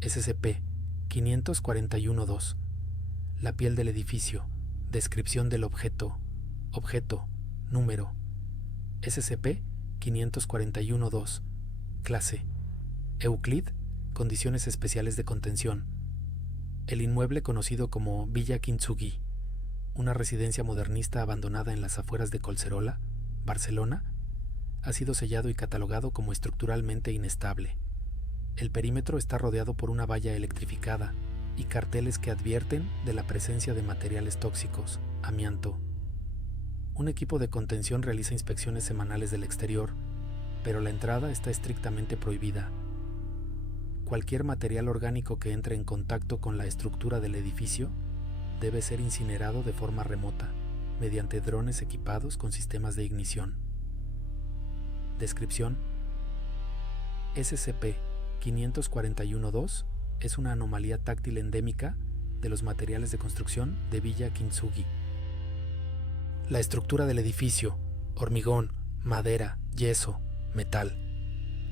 SCP-541-2. La piel del edificio. Descripción del objeto. Objeto. Número. SCP-541-2. Clase. Euclid. Condiciones especiales de contención. El inmueble conocido como Villa Kintsugi, una residencia modernista abandonada en las afueras de Collserola, Barcelona, ha sido sellado y catalogado como estructuralmente inestable. El perímetro está rodeado por una valla electrificada y carteles que advierten de la presencia de materiales tóxicos, amianto. Un equipo de contención realiza inspecciones semanales del exterior, pero la entrada está estrictamente prohibida. Cualquier material orgánico que entre en contacto con la estructura del edificio debe ser incinerado de forma remota, mediante drones equipados con sistemas de ignición. Descripción: SCP-541-2 es una anomalía táctil endémica de los materiales de construcción de Villa Kintsugi. La estructura del edificio, hormigón, madera, yeso, metal,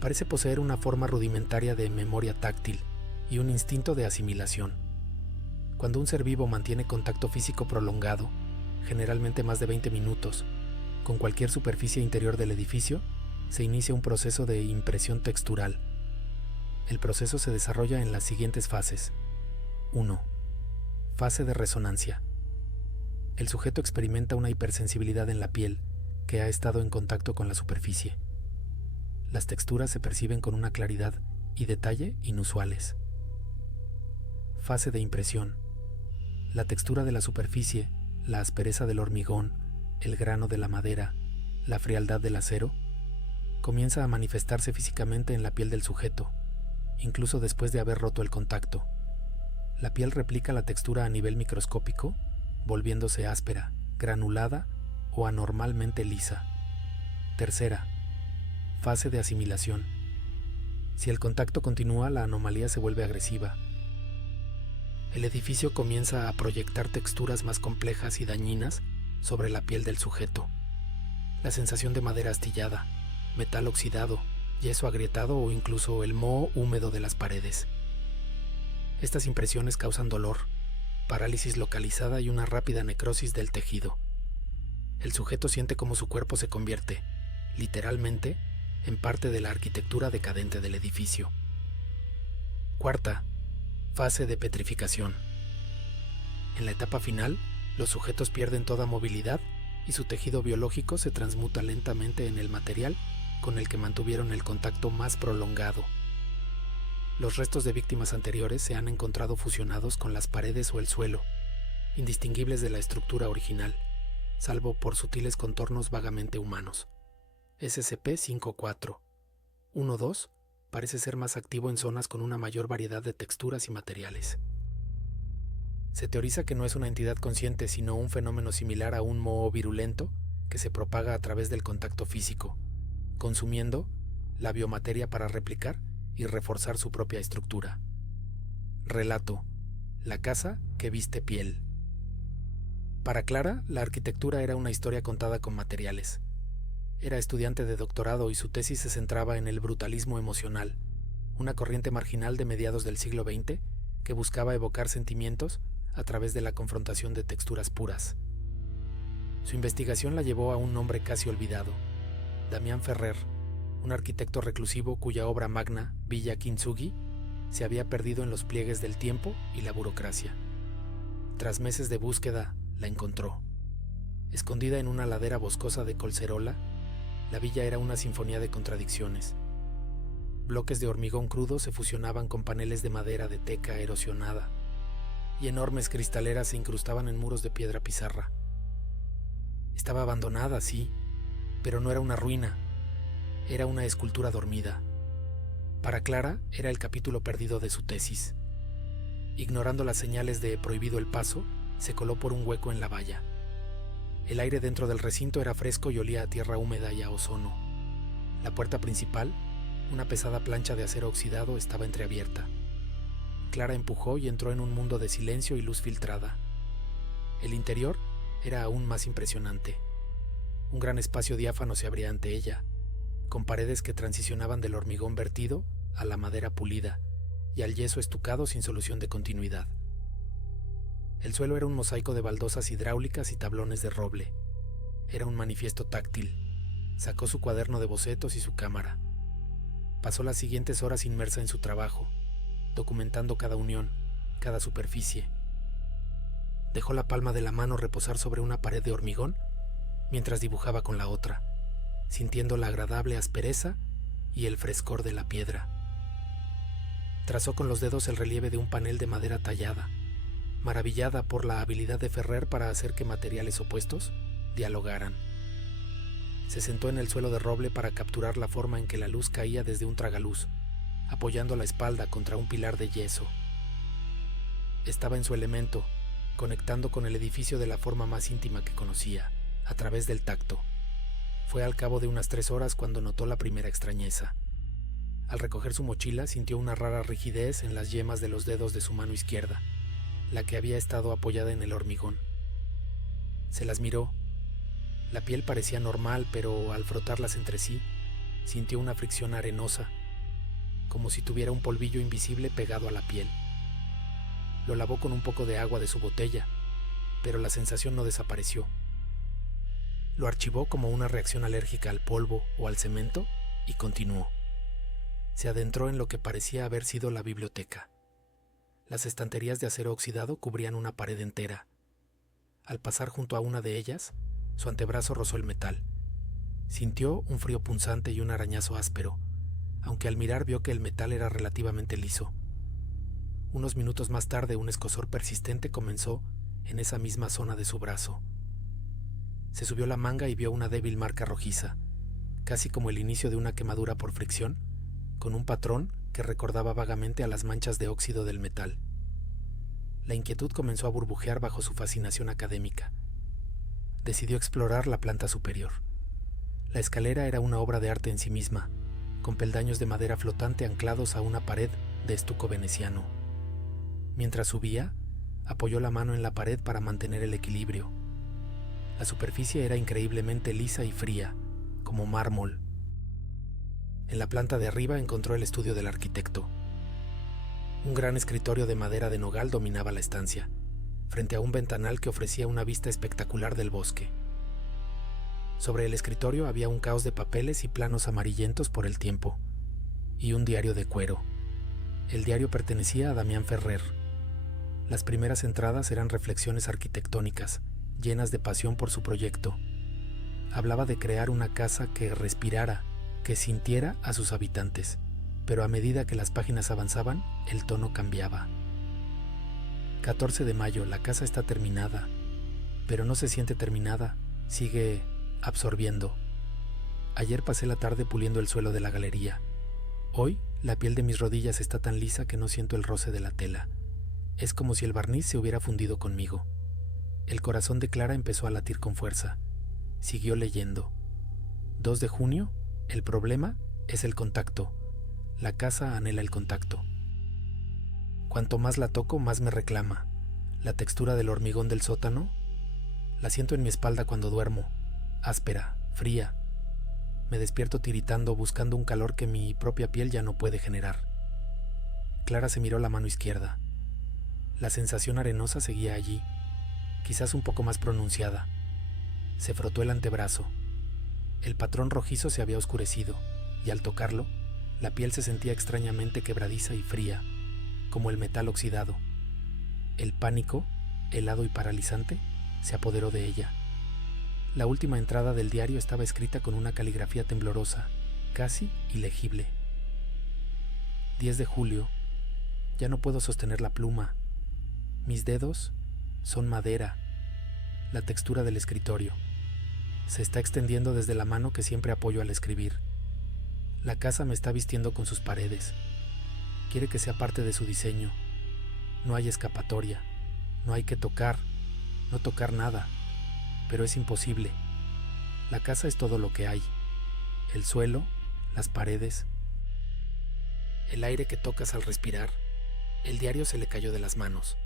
parece poseer una forma rudimentaria de memoria táctil y un instinto de asimilación. Cuando un ser vivo mantiene contacto físico prolongado, generalmente más de 20 minutos, con cualquier superficie interior del edificio, se inicia un proceso de impresión textural. El proceso se desarrolla en las siguientes fases. 1. Fase de resonancia. El sujeto experimenta una hipersensibilidad en la piel que ha estado en contacto con la superficie. Las texturas se perciben con una claridad y detalle inusuales. Fase de impresión. La textura de la superficie, la aspereza del hormigón, el grano de la madera, la frialdad del acero, comienza a manifestarse físicamente en la piel del sujeto, incluso después de haber roto el contacto. La piel replica la textura a nivel microscópico, volviéndose áspera, granulada o anormalmente lisa. Tercera, fase de asimilación. Si el contacto continúa, la anomalía se vuelve agresiva. El edificio comienza a proyectar texturas más complejas y dañinas sobre la piel del sujeto. La sensación de madera astillada, metal oxidado, yeso agrietado o incluso el moho húmedo de las paredes. Estas impresiones causan dolor, parálisis localizada y una rápida necrosis del tejido. El sujeto siente cómo su cuerpo se convierte, literalmente, en parte de la arquitectura decadente del edificio. Cuarta, fase de petrificación. En la etapa final, los sujetos pierden toda movilidad y su tejido biológico se transmuta lentamente en el material con el que mantuvieron el contacto más prolongado. Los restos de víctimas anteriores se han encontrado fusionados con las paredes o el suelo, indistinguibles de la estructura original, salvo por sutiles contornos vagamente humanos. SCP-54. 1-2 parece ser más activo en zonas con una mayor variedad de texturas y materiales. Se teoriza que no es una entidad consciente, sino un fenómeno similar a un moho virulento que se propaga a través del contacto físico, consumiendo la biomateria para replicar y reforzar su propia estructura. Relato: la casa que viste piel. Para Clara, la arquitectura era una historia contada con materiales. Era estudiante de doctorado y su tesis se centraba en el brutalismo emocional, una corriente marginal de mediados del siglo XX que buscaba evocar sentimientos a través de la confrontación de texturas puras. Su investigación la llevó a un nombre casi olvidado: Damián Ferrer, un arquitecto reclusivo cuya obra magna, Villa Kintsugi, se había perdido en los pliegues del tiempo y la burocracia. Tras meses de búsqueda, la encontró. Escondida en una ladera boscosa de Collserola, la villa era una sinfonía de contradicciones. Bloques de hormigón crudo se fusionaban con paneles de madera de teca erosionada, y enormes cristaleras se incrustaban en muros de piedra pizarra. Estaba abandonada, sí, pero no era una ruina. Era una escultura dormida. Para Clara, era el capítulo perdido de su tesis. Ignorando las señales de prohibido el paso, se coló por un hueco en la valla. El aire dentro del recinto era fresco y olía a tierra húmeda y a ozono. La puerta principal, una pesada plancha de acero oxidado, estaba entreabierta. Clara empujó y entró en un mundo de silencio y luz filtrada. El interior era aún más impresionante. Un gran espacio diáfano se abría ante ella, con paredes que transicionaban del hormigón vertido a la madera pulida, y al yeso estucado sin solución de continuidad. El suelo era un mosaico de baldosas hidráulicas y tablones de roble. Era un manifiesto táctil. Sacó su cuaderno de bocetos y su cámara. Pasó las siguientes horas inmersa en su trabajo, documentando cada unión, cada superficie. Dejó la palma de la mano reposar sobre una pared de hormigón mientras dibujaba con la otra, sintiendo la agradable aspereza y el frescor de la piedra. Trazó con los dedos el relieve de un panel de madera tallada, maravillada por la habilidad de Ferrer para hacer que materiales opuestos dialogaran. Se sentó en el suelo de roble para capturar la forma en que la luz caía desde un tragaluz, apoyando la espalda contra un pilar de yeso. Estaba en su elemento, conectando con el edificio de la forma más íntima que conocía, a través del tacto. Fue al cabo de unas 3 horas cuando notó la primera extrañeza. Al recoger su mochila sintió una rara rigidez en las yemas de los dedos de su mano izquierda, la que había estado apoyada en el hormigón. Se las miró. La piel parecía normal, pero al frotarlas entre sí, sintió una fricción arenosa, como si tuviera un polvillo invisible pegado a la piel. Lo lavó con un poco de agua de su botella, pero la sensación no desapareció. Lo archivó como una reacción alérgica al polvo o al cemento y continuó. Se adentró en lo que parecía haber sido la biblioteca. Las estanterías de acero oxidado cubrían una pared entera. Al pasar junto a una de ellas, su antebrazo rozó el metal. Sintió un frío punzante y un arañazo áspero, aunque al mirar vio que el metal era relativamente liso. Unos minutos más tarde, un escozor persistente comenzó en esa misma zona de su brazo. Se subió la manga y vio una débil marca rojiza, casi como el inicio de una quemadura por fricción, con un patrón que recordaba vagamente a las manchas de óxido del metal. La inquietud comenzó a burbujear bajo su fascinación académica. Decidió explorar la planta superior. La escalera era una obra de arte en sí misma, con peldaños de madera flotante anclados a una pared de estuco veneciano. Mientras subía, apoyó la mano en la pared para mantener el equilibrio. La superficie era increíblemente lisa y fría, como mármol. En la planta de arriba encontró el estudio del arquitecto. Un gran escritorio de madera de nogal dominaba la estancia, frente a un ventanal que ofrecía una vista espectacular del bosque. Sobre el escritorio había un caos de papeles y planos amarillentos por el tiempo, y un diario de cuero. El diario pertenecía a Damián Ferrer. Las primeras entradas eran reflexiones arquitectónicas, llenas de pasión por su proyecto. Hablaba de crear una casa que respirara, que sintiera a sus habitantes, pero a medida que las páginas avanzaban, el tono cambiaba. 14 de mayo, la casa está terminada, pero no se siente terminada, sigue absorbiendo. Ayer pasé la tarde puliendo el suelo de la galería. Hoy, la piel de mis rodillas está tan lisa que no siento el roce de la tela. Es como si el barniz se hubiera fundido conmigo. El corazón de Clara empezó a latir con fuerza. Siguió leyendo. 2 de junio, el problema es el contacto. La casa anhela el contacto. Cuanto más la toco, más me reclama. La textura del hormigón del sótano, la siento en mi espalda cuando duermo, áspera, fría. Me despierto tiritando, buscando un calor que mi propia piel ya no puede generar. Clara se miró la mano izquierda. La sensación arenosa seguía allí, quizás un poco más pronunciada. Se frotó el antebrazo. El patrón rojizo se había oscurecido, y al tocarlo, la piel se sentía extrañamente quebradiza y fría, como el metal oxidado. El pánico, helado y paralizante, se apoderó de ella. La última entrada del diario estaba escrita con una caligrafía temblorosa, casi ilegible. 10 de julio. Ya no puedo sostener la pluma. Mis dedos son madera, la textura del escritorio. Se está extendiendo desde la mano que siempre apoyo al escribir. La casa me está vistiendo con sus paredes. Quiere que sea parte de su diseño. No hay escapatoria. No hay que tocar, no tocar nada. Pero es imposible. La casa es todo lo que hay. El suelo, las paredes, el aire que tocas al respirar. El diario se le cayó de las manos.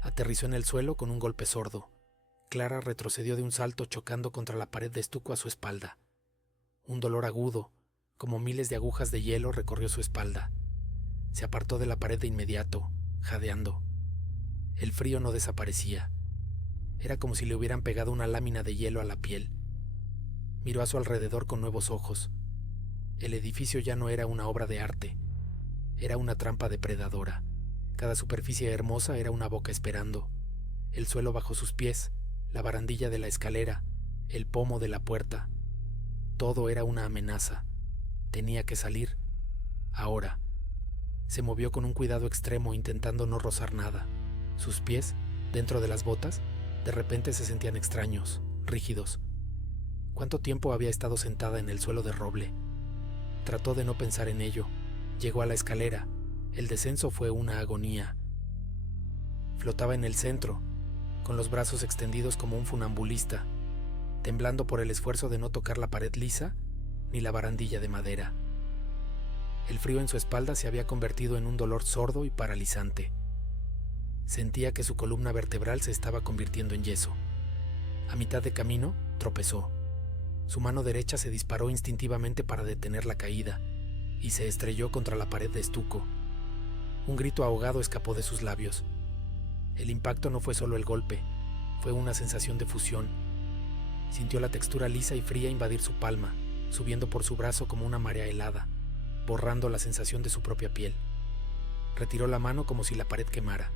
Aterrizó en el suelo con un golpe sordo. Clara retrocedió de un salto chocando contra la pared de estuco a su espalda. Un dolor agudo, como miles de agujas de hielo, recorrió su espalda. Se apartó de la pared de inmediato, jadeando. El frío no desaparecía. Era como si le hubieran pegado una lámina de hielo a la piel. Miró a su alrededor con nuevos ojos. El edificio ya no era una obra de arte. Era una trampa depredadora. Cada superficie hermosa era una boca esperando. El suelo bajo sus pies, la barandilla de la escalera, el pomo de la puerta. Todo era una amenaza. Tenía que salir. Ahora. Se movió con un cuidado extremo intentando no rozar nada. Sus pies, dentro de las botas, de repente se sentían extraños, rígidos. ¿Cuánto tiempo había estado sentada en el suelo de roble? Trató de no pensar en ello. Llegó a la escalera. El descenso fue una agonía. Flotaba en el centro, con los brazos extendidos como un funambulista, temblando por el esfuerzo de no tocar la pared lisa ni la barandilla de madera. El frío en su espalda se había convertido en un dolor sordo y paralizante. Sentía que su columna vertebral se estaba convirtiendo en yeso. A mitad de camino, tropezó. Su mano derecha se disparó instintivamente para detener la caída y se estrelló contra la pared de estuco. Un grito ahogado escapó de sus labios. El impacto no fue solo el golpe, fue una sensación de fusión. Sintió la textura lisa y fría invadir su palma, subiendo por su brazo como una marea helada, borrando la sensación de su propia piel. Retiró la mano como si la pared quemara.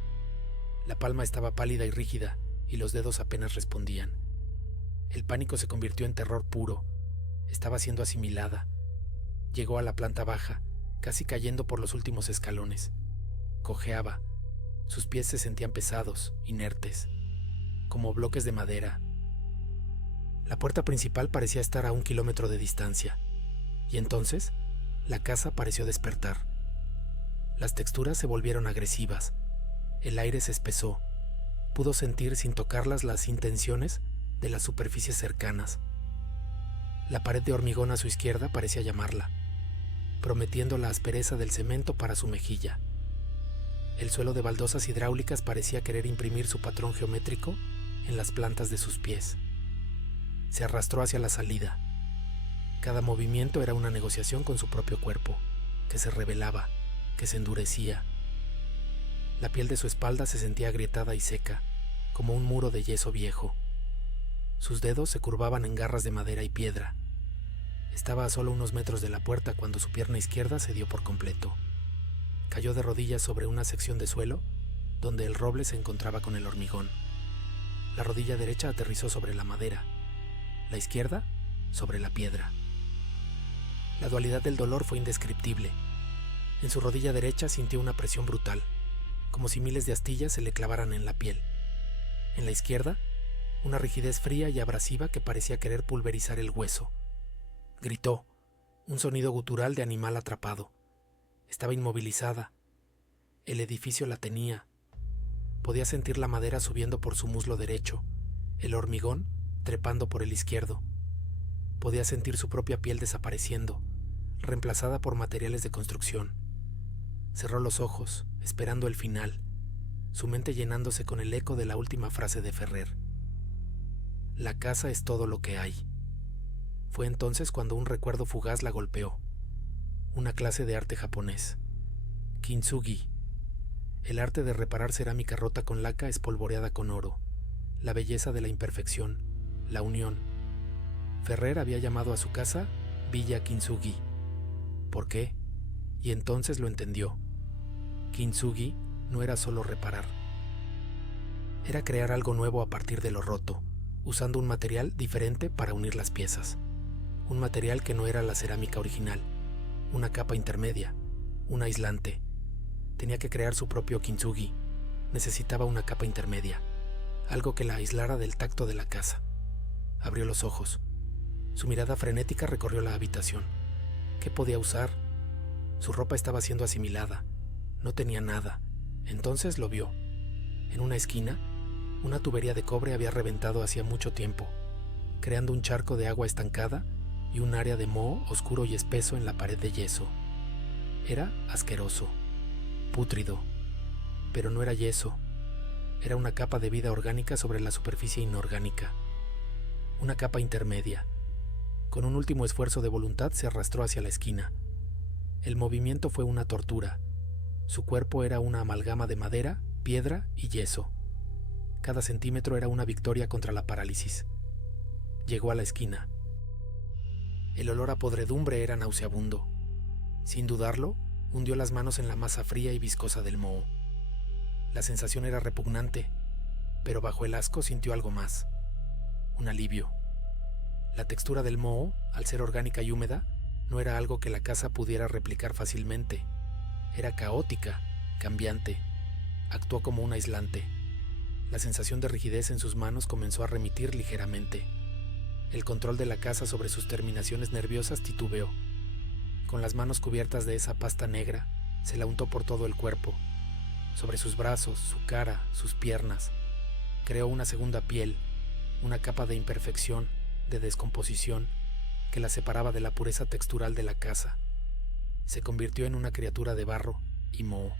La palma estaba pálida y rígida, y los dedos apenas respondían. El pánico se convirtió en terror puro. Estaba siendo asimilada. Llegó a la planta baja, casi cayendo por los últimos escalones. Cojeaba. Sus pies se sentían pesados, inertes, como bloques de madera. La puerta principal parecía estar a 1 kilómetro de distancia, y entonces la casa pareció despertar. Las texturas se volvieron agresivas. El aire se espesó. Pudo sentir sin tocarlas las intenciones de las superficies cercanas. La pared de hormigón a su izquierda parecía llamarla, prometiendo la aspereza del cemento para su mejilla. El suelo de baldosas hidráulicas parecía querer imprimir su patrón geométrico en las plantas de sus pies. Se arrastró hacia la salida. Cada movimiento era una negociación con su propio cuerpo, que se rebelaba, que se endurecía. La piel de su espalda se sentía agrietada y seca, como un muro de yeso viejo. Sus dedos se curvaban en garras de madera y piedra. Estaba a solo unos metros de la puerta cuando su pierna izquierda se dio por completo. Cayó de rodillas sobre una sección de suelo donde el roble se encontraba con el hormigón. La rodilla derecha aterrizó sobre la madera, la izquierda sobre la piedra. La dualidad del dolor fue indescriptible. En su rodilla derecha sintió una presión brutal, como si miles de astillas se le clavaran en la piel. En la izquierda, una rigidez fría y abrasiva que parecía querer pulverizar el hueso. Gritó, un sonido gutural de animal atrapado. Estaba inmovilizada. El edificio la tenía. Podía sentir la madera subiendo por su muslo derecho, el hormigón trepando por el izquierdo. Podía sentir su propia piel desapareciendo, reemplazada por materiales de construcción. Cerró los ojos, esperando el final, su mente llenándose con el eco de la última frase de Ferrer. La casa es todo lo que hay. Fue entonces cuando un recuerdo fugaz la golpeó. Una clase de arte japonés. Kintsugi. El arte de reparar cerámica rota con laca espolvoreada con oro. La belleza de la imperfección. La unión. Ferrer había llamado a su casa Villa Kintsugi. ¿Por qué? Y entonces lo entendió. Kintsugi no era solo reparar. Era crear algo nuevo a partir de lo roto, usando un material diferente para unir las piezas. Un material que no era la cerámica original. Una capa intermedia, un aislante. Tenía que crear su propio kintsugi. Necesitaba una capa intermedia, algo que la aislara del tacto de la casa. Abrió los ojos. Su mirada frenética recorrió la habitación. ¿Qué podía usar? Su ropa estaba siendo asimilada. No tenía nada. Entonces lo vio. En una esquina, una tubería de cobre había reventado hacía mucho tiempo, creando un charco de agua estancada y un área de moho oscuro y espeso en la pared de yeso. Era asqueroso, pútrido, pero no era yeso. Era una capa de vida orgánica sobre la superficie inorgánica. Una capa intermedia. Con un último esfuerzo de voluntad se arrastró hacia la esquina. El movimiento fue una tortura. Su cuerpo era una amalgama de madera, piedra y yeso. Cada centímetro era una victoria contra la parálisis. Llegó a la esquina. El olor a podredumbre era nauseabundo. Sin dudarlo, hundió las manos en la masa fría y viscosa del moho. La sensación era repugnante, pero bajo el asco sintió algo más. Un alivio. La textura del moho, al ser orgánica y húmeda, no era algo que la casa pudiera replicar fácilmente. Era caótica, cambiante. Actuó como un aislante. La sensación de rigidez en sus manos comenzó a remitir ligeramente. El control de la casa sobre sus terminaciones nerviosas titubeó. Con las manos cubiertas de esa pasta negra, se la untó por todo el cuerpo, sobre sus brazos, su cara, sus piernas. Creó una segunda piel, una capa de imperfección, de descomposición, que la separaba de la pureza textural de la casa. Se convirtió en una criatura de barro y moho,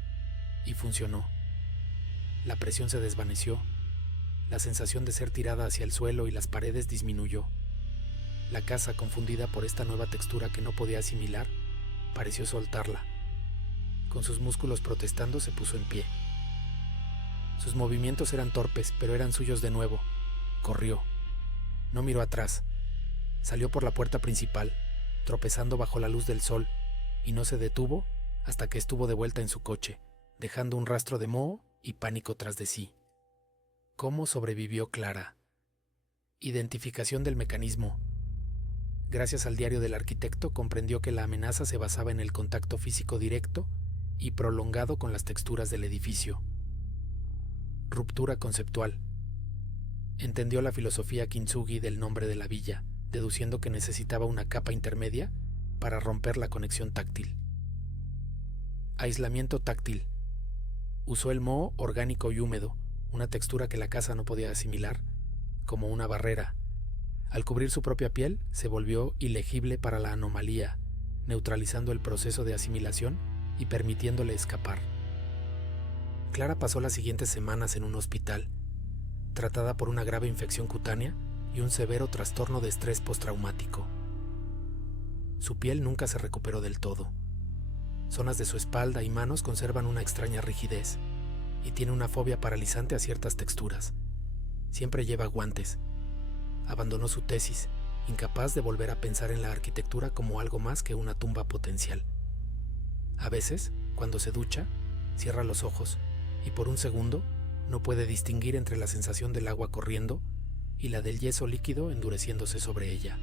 y funcionó. La presión se desvaneció, la sensación de ser tirada hacia el suelo y las paredes disminuyó. La casa, confundida por esta nueva textura que no podía asimilar, pareció soltarla. Con sus músculos protestando, se puso en pie. Sus movimientos eran torpes, pero eran suyos de nuevo. Corrió. No miró atrás. Salió por la puerta principal, tropezando bajo la luz del sol, y no se detuvo hasta que estuvo de vuelta en su coche, dejando un rastro de moho y pánico tras de sí. ¿Cómo sobrevivió Clara? Identificación del mecanismo. Gracias al diario del arquitecto, comprendió que la amenaza se basaba en el contacto físico directo y prolongado con las texturas del edificio. Ruptura conceptual. Entendió la filosofía Kintsugi del nombre de la villa, deduciendo que necesitaba una capa intermedia para romper la conexión táctil. Aislamiento táctil. Usó el moho orgánico y húmedo, una textura que la casa no podía asimilar, como una barrera. Al cubrir su propia piel, se volvió ilegible para la anomalía, neutralizando el proceso de asimilación y permitiéndole escapar. Clara pasó las siguientes semanas en un hospital, tratada por una grave infección cutánea y un severo trastorno de estrés postraumático. Su piel nunca se recuperó del todo. Zonas de su espalda y manos conservan una extraña rigidez y tiene una fobia paralizante a ciertas texturas. Siempre lleva guantes. Abandonó su tesis, incapaz de volver a pensar en la arquitectura como algo más que una tumba potencial. A veces, cuando se ducha, cierra los ojos y por un segundo no puede distinguir entre la sensación del agua corriendo y la del yeso líquido endureciéndose sobre ella.